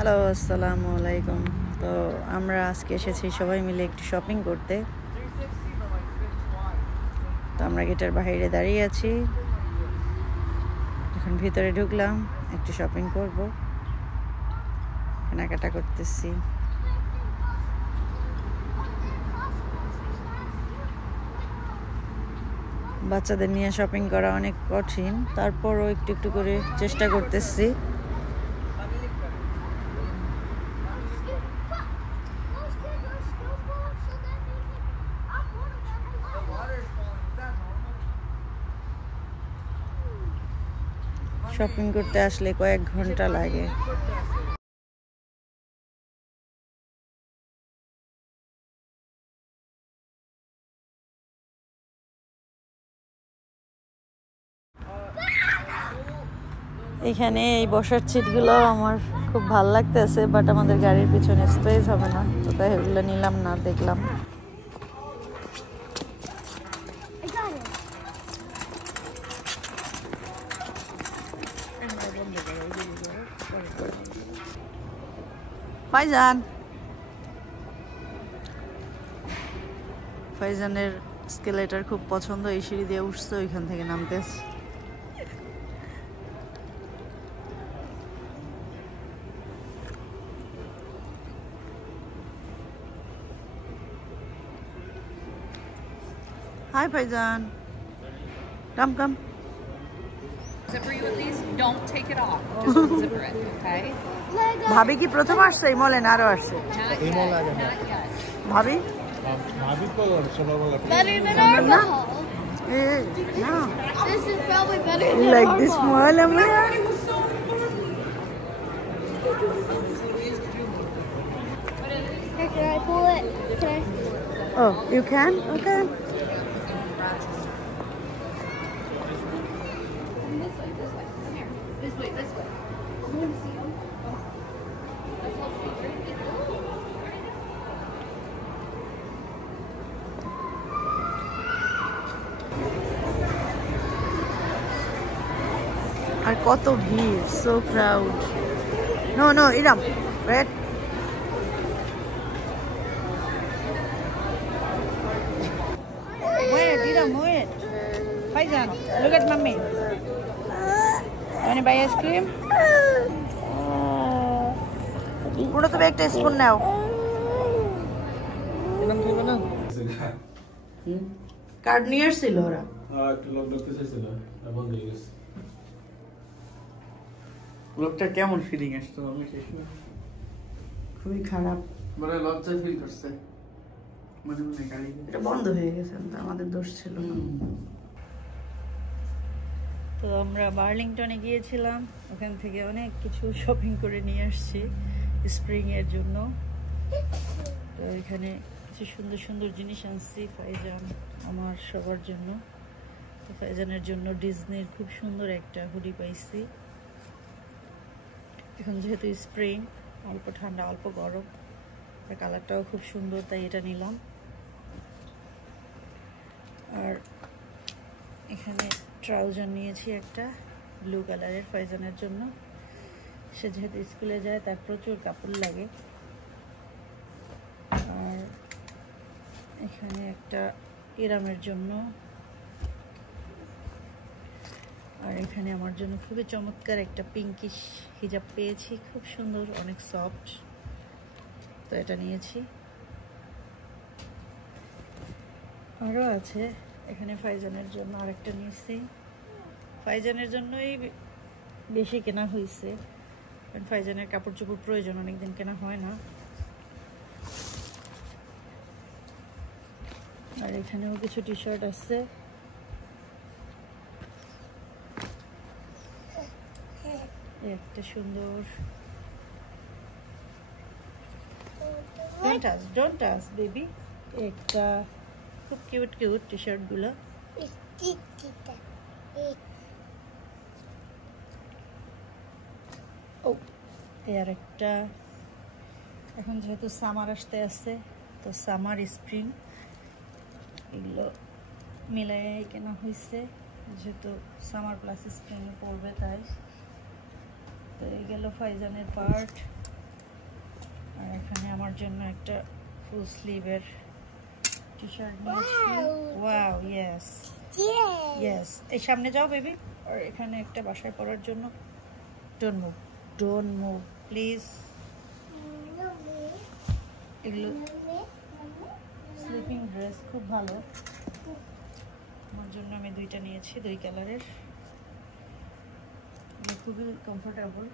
Hello, আসসালামু আলাইকুম। তো আমরা আজকে এসেছি সবাই মিলে একটু শপিং করতে। তো আমরা গেটের বাইরে দাঁড়িয়ে আছি, এখন ভিতরে ঢুকলাম, একটু শপিং করব, কেনাকাটা করতেছি। বাচ্চাদের নিয়ে শপিং করা অনেক কঠিন, তারপরও একটু একটু করে চেষ্টা করতেছি। শপিং করতে আসলে কয়েক ঘন্টা লাগে। এখানে এই বসার সিটগুলো আমার খুব ভালো লাগতেছে, বাট আমাদের গাড়ির পিছনে স্পেস হবে না, তো তাই এগুলো নিলাম না, দেখলাম। ফাইজানের স্কেলেটার খুব পছন্দ, এই সিঁড়ি দিয়ে উঠছে, ওইখান থেকে নামতেছে। Hi, Faizan. Come. Zipper you at least. Don't take it off. Just zipper it, okay? ভাবি কি প্রথম আসছে এই মলে না আরো আসছে? Not yet. ভাবি? ভাবি তো সকালবেলা Better than our mall. No. This is probably better than Like our this mall. mall, আমরা? Here, can I pull it? Can I? Oh, you can? Okay. This way. I want to see you. আর কত ভিড়, so crowd. No, Iram, wait. Wait, Iram, wait. Faizan, look at mommy. Want to buy ice cream? পুরো তবে একটা spoon নাও। Card নিয়ে আসছিল ওরা। একটু লোক ঢুকতে চাইছিল, বন্ধ হয়ে গেছে। লোকটা কেমন ফিলিং আসতো আমি খুবই খারাপ, মানে লজ্জা ফিল করছে, মনে গাড়ি এটা বন্ধ হয়ে গেছে, আমাদের দোষ ছিল না। তো আমরা বার্লিংটনে গিয়েছিলাম, ওখান থেকে অনেক কিছু শপিং করে নিয়ে আসছি স্প্রিং এর জন্য। তো এখানে কিছু সুন্দর জিনিস আনছি ফাইজান আমার সবার জন্য। তো ফাইজানের জন্য ডিজনির খুব সুন্দর একটা হুডি পাইছি। এখন যেহেতু স্প্রিং, অল্প ঠান্ডা অল্প গরম, কালারটাও খুব সুন্দর, তাই এটা নিলাম। আর এখানে ট্রাউজার নিয়েছি একটা ব্লু কালারের ফাইজানের জন্য, সে যেহেতু স্কুলে যায় তার প্রচুর কাপড় লাগে। আর এখানে একটা ইরামের জন্য, আর এখানে আমার জন্য খুবই চমৎকার একটা পিঙ্কিশ হিজাব পেয়েছি, খুব সুন্দর, অনেক সফট, তো এটা নিয়েছি। আরও আছে এখানে ফাইজানের জন্য আরেকটা নিয়েছি। ফাইজানের জন্যই বেশি কেনা হয়েছে, কারণ ফাইজানের কাপড় চোপড় প্রয়োজন, অনেকদিন কেনা হয় না। আর এখানেও কিছু টি শার্ট আছে। একটা সুন্দর, ডোন্ট টাচ বেবি, একটা খুব কিউট টি শার্ট গুলো। ও আর একটা, এখন যেহেতু সামার আসতে আসছে, তো সামার স্প্রিং এগুলো মিলাই কেনা হয়েছে, যেহেতু সামার প্লাস স্প্রিং পড়বে তাই। তো এই গেল ফাইজানের পার্ট। আর এখানে আমার জন্য একটা ফুল স্লিভের টি শার্ট নিয়েছি। Wow, yes yes. এই সামনে যাও বেবি। আর এখানে একটা বাসায় পরার জন্য, ডোন্ট মুভ প্লিজ। এগুলো স্লিপিং ড্রেস, খুব ভালো। আমার জন্য আমি দুইটা নিয়েছি, 2 কালারের। খুবই কমফোর্টেবল,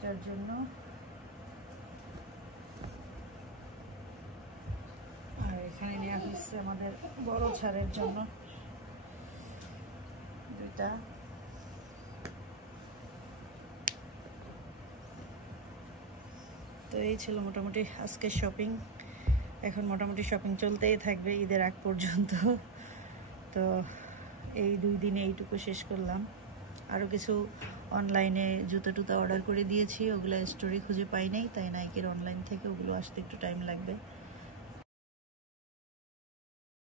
যার জন্য। আর এখানে নেওয়া হচ্ছে আমাদের বড় ছাড়ের জন্য 2টা। তো এই ছিল মোটামুটি আজকের শপিং। এখন মোটামুটি শপিং চলতেই থাকবে ঈদের আগ পর্যন্ত। তো এই 2 দিনে এইটুকু শেষ করলাম। আরও কিছু অনলাইনে জুতো টুতো অর্ডার করে দিয়েছি, ওগুলো স্টোরি খুঁজে পাই নাই, তাই নাইকের অনলাইন থেকে ওগুলো আসতে একটু টাইম লাগবে।